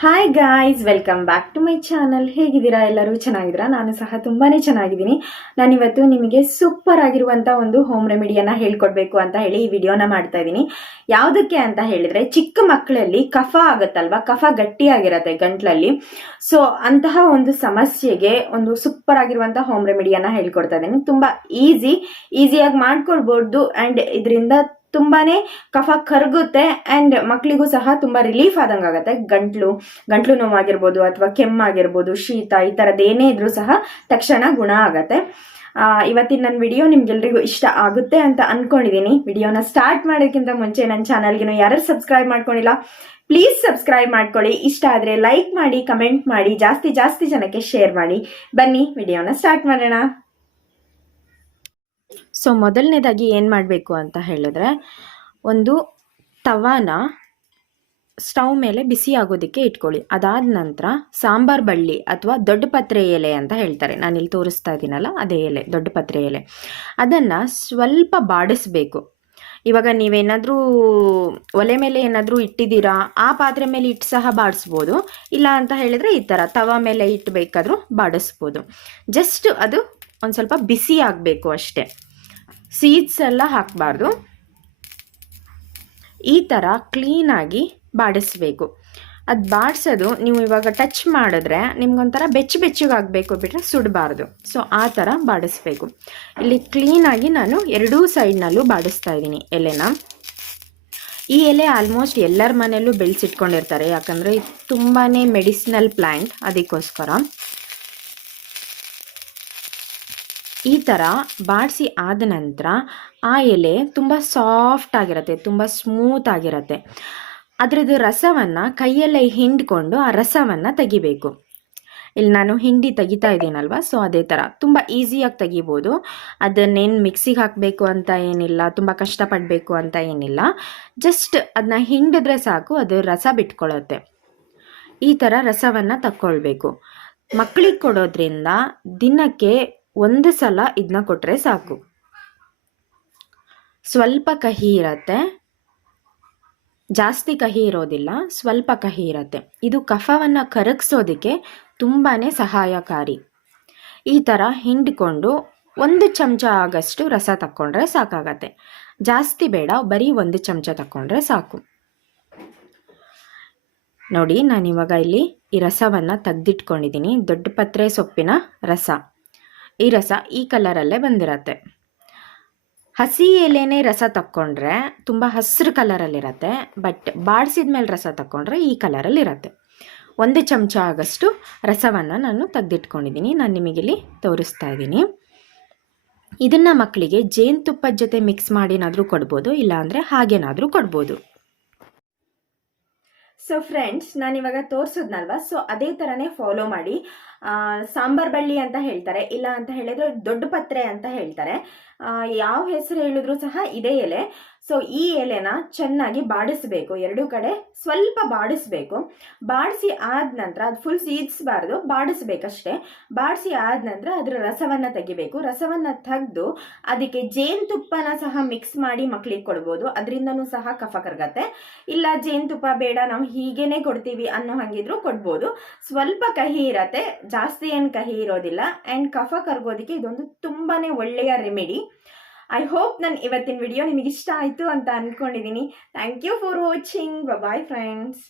Hi guys, welcome back to my channel. ಹೇಗಿದ್ದೀರಾ? ಎಲ್ಲರೂ ಚೆನ್ನಾಗಿದ್ದೀರಾ? ನಾನು ಸಹ ತುಂಬಾ ಚೆನ್ನಾಗಿದ್ದೀನಿ. ನಾನಿವತ್ತು ನಿಮಗೆ ಸೂಪರ್ ಆಗಿರುವಂಥ ಒಂದು ಹೋಮ್ ರೆಮಿಡಿಯನ್ನು ಹೇಳ್ಕೊಡ್ಬೇಕು ಅಂತ ಹೇಳಿ ಈ ವಿಡಿಯೋನ ಮಾಡ್ತಾ ಇದ್ದೀನಿ. ಯಾವುದಕ್ಕೆ ಅಂತ ಹೇಳಿದರೆ, ಚಿಕ್ಕ ಮಕ್ಕಳಲ್ಲಿ ಕಫ ಆಗುತ್ತಲ್ವ, ಕಫ ಗಟ್ಟಿಯಾಗಿರತ್ತೆ ಗಂಟ್ಲಲ್ಲಿ. ಸೊ ಅಂತಹ ಒಂದು ಸಮಸ್ಯೆಗೆ ಒಂದು ಸೂಪರ್ ಆಗಿರುವಂಥ ಹೋಮ್ ರೆಮಿಡಿಯನ್ನು ಹೇಳ್ಕೊಡ್ತಾ ಇದ್ದೀನಿ. ತುಂಬ ಈಸಿಯಾಗಿ ಮಾಡ್ಕೊಳ್ಬೋದು. ಆ್ಯಂಡ್ ಇದರಿಂದ ತುಂಬಾನೇ ಕಫ ಕರಗುತ್ತೆ ಆ್ಯಂಡ್ ಮಕ್ಕಳಿಗೂ ಸಹ ತುಂಬ ರಿಲೀಫ್ ಆದಂಗೆ ಆಗುತ್ತೆ. ಗಂಟ್ಲು ನೋವಾಗಿರ್ಬೋದು ಅಥವಾ ಕೆಮ್ಮಾಗಿರ್ಬೋದು, ಶೀತ, ಈ ಥರದ್ದು ಏನೇ ಇದ್ರೂ ಸಹ ತಕ್ಷಣ ಗುಣ ಆಗತ್ತೆ. ಇವತ್ತಿನ ನನ್ನ ವಿಡಿಯೋ ನಿಮ್ಗೆಲ್ರಿಗೂ ಇಷ್ಟ ಆಗುತ್ತೆ ಅಂತ ಅನ್ಕೊಂಡಿದ್ದೀನಿ. ವಿಡಿಯೋನ ಸ್ಟಾರ್ಟ್ ಮಾಡೋಕ್ಕಿಂತ ಮುಂಚೆ ನನ್ನ ಚಾನಲ್ಗೆ ಯಾರು ಸಬ್ಸ್ಕ್ರೈಬ್ ಮಾಡ್ಕೊಂಡಿಲ್ಲ, ಪ್ಲೀಸ್ ಸಬ್ಸ್ಕ್ರೈಬ್ ಮಾಡ್ಕೊಳ್ಳಿ. ಇಷ್ಟ ಆದರೆ ಲೈಕ್ ಮಾಡಿ, ಕಮೆಂಟ್ ಮಾಡಿ, ಜಾಸ್ತಿ ಜನಕ್ಕೆ ಶೇರ್ ಮಾಡಿ. ಬನ್ನಿ ವಿಡಿಯೋನ ಸ್ಟಾರ್ಟ್ ಮಾಡೋಣ. ಸೊ ಮೊದಲನೇದಾಗಿ ಏನು ಮಾಡಬೇಕು ಅಂತ ಹೇಳಿದ್ರೆ, ಒಂದು ತವಾನ ಸ್ಟವ್ ಮೇಲೆ ಬಿಸಿ ಆಗೋದಕ್ಕೆ ಇಟ್ಕೊಳ್ಳಿ. ಅದಾದ ನಂತರ ಸಾಂಬಾರ್ ಬಳ್ಳಿ ಅಥವಾ ದೊಡ್ಡ ಪತ್ರೆ ಎಲೆ ಅಂತ ಹೇಳ್ತಾರೆ, ನಾನಿಲ್ಲಿ ತೋರಿಸ್ತಾ ಇದ್ದೀನಲ್ಲ ಅದೇ ಎಲೆ, ದೊಡ್ಡ ಪತ್ರೆ ಎಲೆ, ಅದನ್ನು ಸ್ವಲ್ಪ ಬಾಡಿಸ್ಬೇಕು. ಇವಾಗ ನೀವೇನಾದರೂ ಒಲೆ ಮೇಲೆ ಏನಾದರೂ ಇಟ್ಟಿದ್ದೀರಾ, ಆ ಪಾತ್ರೆ ಮೇಲೆ ಇಟ್ಟು ಸಹ ಬಾಡಿಸ್ಬೋದು. ಇಲ್ಲ ಅಂತ ಹೇಳಿದರೆ ಈ ಥರ ತವಾ ಮೇಲೆ ಇಟ್ಟು ಬೇಕಾದರೂ ಬಾಡಿಸ್ಬೋದು. ಜಸ್ಟ್ ಅದು ಒಂದು ಸ್ವಲ್ಪ ಬಿಸಿ ಆಗಬೇಕು ಅಷ್ಟೇ, ಸೀಡ್ಸ್ ಎಲ್ಲ ಹಾಕಬಾರ್ದು. ಈ ಥರ ಕ್ಲೀನಾಗಿ ಬಾಡಿಸ್ಬೇಕು. ಅದು ಬಾಡಿಸೋದು ನೀವು ಇವಾಗ ಟಚ್ ಮಾಡಿದ್ರೆ ನಿಮ್ಗೊಂಥರ ಬೆಚ್ಚಗಾಗಬೇಕು, ಬಿಟ್ಟರೆ ಸುಡಬಾರ್ದು. ಸೊ ಆ ಥರ ಬಾಡಿಸ್ಬೇಕು. ಇಲ್ಲಿ ಕ್ಲೀನಾಗಿ ನಾನು ಎರಡೂ ಸೈಡ್ನಲ್ಲೂ ಬಾಡಿಸ್ತಾ ಇದ್ದೀನಿ ಎಲೆನ. ಈ ಎಲೆ ಆಲ್ಮೋಸ್ಟ್ ಎಲ್ಲರ ಮನೆಯಲ್ಲೂ ಬೆಳೆಸಿಟ್ಕೊಂಡಿರ್ತಾರೆ, ಯಾಕಂದರೆ ಇದು ತುಂಬಾ ಮೆಡಿಸಿನಲ್ ಪ್ಲ್ಯಾಂಟ್, ಅದಕ್ಕೋಸ್ಕರ. ಈ ಥರ ಬಾಡಿಸಿ ಆದ ನಂತರ ಆ ಎಲೆ ತುಂಬ ಸಾಫ್ಟ್ ಆಗಿರುತ್ತೆ, ತುಂಬ ಸ್ಮೂತ್ ಆಗಿರುತ್ತೆ. ಅದರದ್ದು ರಸವನ್ನು ಕೈಯಲ್ಲೇ ಹಿಂಡ್ಕೊಂಡು ಆ ರಸವನ್ನು ತೆಗಿಬೇಕು. ಇಲ್ಲಿ ನಾನು ಹಿಂಡಿ ತೆಗಿತಾ ಇದ್ದೀನಲ್ವ, ಸೊ ಅದೇ ಥರ ತುಂಬ ಈಸಿಯಾಗಿ ತೆಗಿಬೋದು. ಅದನ್ನೇನು ಮಿಕ್ಸಿಗೆ ಹಾಕಬೇಕು ಅಂತ ಏನಿಲ್ಲ, ತುಂಬ ಕಷ್ಟಪಡಬೇಕು ಅಂತ ಏನಿಲ್ಲ. ಜಸ್ಟ್ ಅದನ್ನ ಹಿಂಡಿದ್ರೆ ಸಾಕು, ಅದು ರಸ ಬಿಟ್ಕೊಳ್ಳುತ್ತೆ. ಈ ಥರ ರಸವನ್ನು ತಕ್ಕೊಳ್ಬೇಕು. ಮಕ್ಕಳಿಗೆ ಕೊಡೋದ್ರಿಂದ ದಿನಕ್ಕೆ ಒಂದು ಸಲ ಇದನ್ನ ಕೊಟ್ಟರೆ ಸಾಕು. ಸ್ವಲ್ಪ ಕಹಿ ಇರತ್ತೆ, ಜಾಸ್ತಿ ಕಹಿ ಇರೋದಿಲ್ಲ, ಸ್ವಲ್ಪ ಕಹಿ ಇರತ್ತೆ. ಇದು ಕಫವನ್ನು ಕರಗಿಸೋದಕ್ಕೆ ತುಂಬಾ ಸಹಾಯಕಾರಿ. ಈ ಥರ ಹಿಂಡಿಕೊಂಡು 1 ಚಮಚ ಆಗಷ್ಟು ರಸ ತಕ್ಕೊಂಡ್ರೆ ಸಾಕಾಗತ್ತೆ. ಜಾಸ್ತಿ ಬೇಡ, ಬರೀ 1 ಚಮಚ ತಕ್ಕೊಂಡ್ರೆ ಸಾಕು. ನೋಡಿ, ನಾನಿವಾಗ ಇಲ್ಲಿ ಈ ರಸವನ್ನು ತೆಗೆದಿಟ್ಕೊಂಡಿದ್ದೀನಿ. ದೊಡ್ಡ ಪತ್ರೆ ಸೊಪ್ಪಿನ ರಸ. ಈ ರಸ ಈ ಕಲರಲ್ಲೇ ಬಂದಿರತ್ತೆ. ಹಸಿ ಎಲೆನೇ ರಸ ತಕ್ಕೊಂಡ್ರೆ ತುಂಬ ಹಸಿರು ಕಲರಲ್ಲಿರತ್ತೆ, ಬಟ್ ಬಾಡಿಸಿದ ಮೇಲೆ ರಸ ತಕ್ಕೊಂಡ್ರೆ ಈ ಕಲರಲ್ಲಿರತ್ತೆ. 1 ಚಮಚ ಆಗಷ್ಟು ರಸವನ್ನು ನಾನು ತೆಗೆದಿಟ್ಕೊಂಡಿದ್ದೀನಿ. ನಾನು ನಿಮಗಿಲ್ಲಿ ತೋರಿಸ್ತಾ ಇದ್ದೀನಿ. ಇದನ್ನು ಮಕ್ಕಳಿಗೆ ಜೇನುತುಪ್ಪದ ಜೊತೆ ಮಿಕ್ಸ್ ಮಾಡಿನಾದರೂ ಕೊಡ್ಬೋದು, ಇಲ್ಲಾಂದರೆ ಹಾಗೇನಾದರೂ ಕೊಡ್ಬೋದು. ಸೊ ಫ್ರೆಂಡ್ಸ್, ನಾನಿವಾಗ ತೋರಿಸಿದ್ನಲ್ವ, ಸೊ ಅದೇ ಥರನೇ ಫಾಲೋ ಮಾಡಿ. ಸಾಂಬಾರ್ ಬಳ್ಳಿ ಅಂತ ಹೇಳ್ತಾರೆ, ಇಲ್ಲ ಅಂತ ಹೇಳಿದ್ರೆ ದೊಡ್ಡ ಪತ್ರೆ ಅಂತ ಹೇಳ್ತಾರೆ. ಯಾವ ಹೆಸರು ಹೇಳಿದ್ರು ಸಹ ಇದೇ ಎಲೆ. ಸೊ ಈ ಎಲೆನ ಚೆನ್ನಾಗಿ ಬಾಡಿಸ್ಬೇಕು, ಎರಡೂ ಕಡೆ ಸ್ವಲ್ಪ ಬಾಡಿಸ್ಬೇಕು. ಬಾಡಿಸಿ ಆದ ನಂತರ ಅದು ಫುಲ್ ಸೀದಿಸಬಾರ್ದು, ಬಾಡಿಸ್ಬೇಕಷ್ಟೇ. ಬಾಡಿಸಿ ಆದ ನಂತರ ಅದರ ರಸವನ್ನು ತೆಗಿಬೇಕು. ರಸವನ್ನು ತೆಗೆದು ಅದಕ್ಕೆ ಜೇನುತುಪ್ಪನ ಸಹ ಮಿಕ್ಸ್ ಮಾಡಿ ಮಕ್ಕಳಿಗೆ ಕೊಡ್ಬೋದು, ಅದರಿಂದನೂ ಸಹ ಕಫ ಕರಗತ್ತೆ. ಇಲ್ಲ ಜೇನುತುಪ್ಪ ಬೇಡ, ನಾವು ಹೀಗೇನೆ ಕೊಡ್ತೀವಿ ಅನ್ನೋ ಹಂಗಿದ್ರು ಕೊಡ್ಬೋದು. ಸ್ವಲ್ಪ ಕಹಿ ಇರತ್ತೆ, ಜಾಸ್ತಿ ಏನು ಕಹಿ ಇರೋದಿಲ್ಲ. ಆ್ಯಂಡ್ ಕಫ ಕರಗೋದಕ್ಕೆ ಇದೊಂದು ತುಂಬಾ ಒಳ್ಳೆಯ ರೆಮಿಡಿ. ಐ ಹೋಪ್ ನನ್ನ ಇವತ್ತಿನ ವಿಡಿಯೋ ನಿಮಗೆ ಇಷ್ಟ ಆಯಿತು ಅಂತ ಅಂದ್ಕೊಂಡಿದ್ದೀನಿ. Thank you for watching. Bye friends.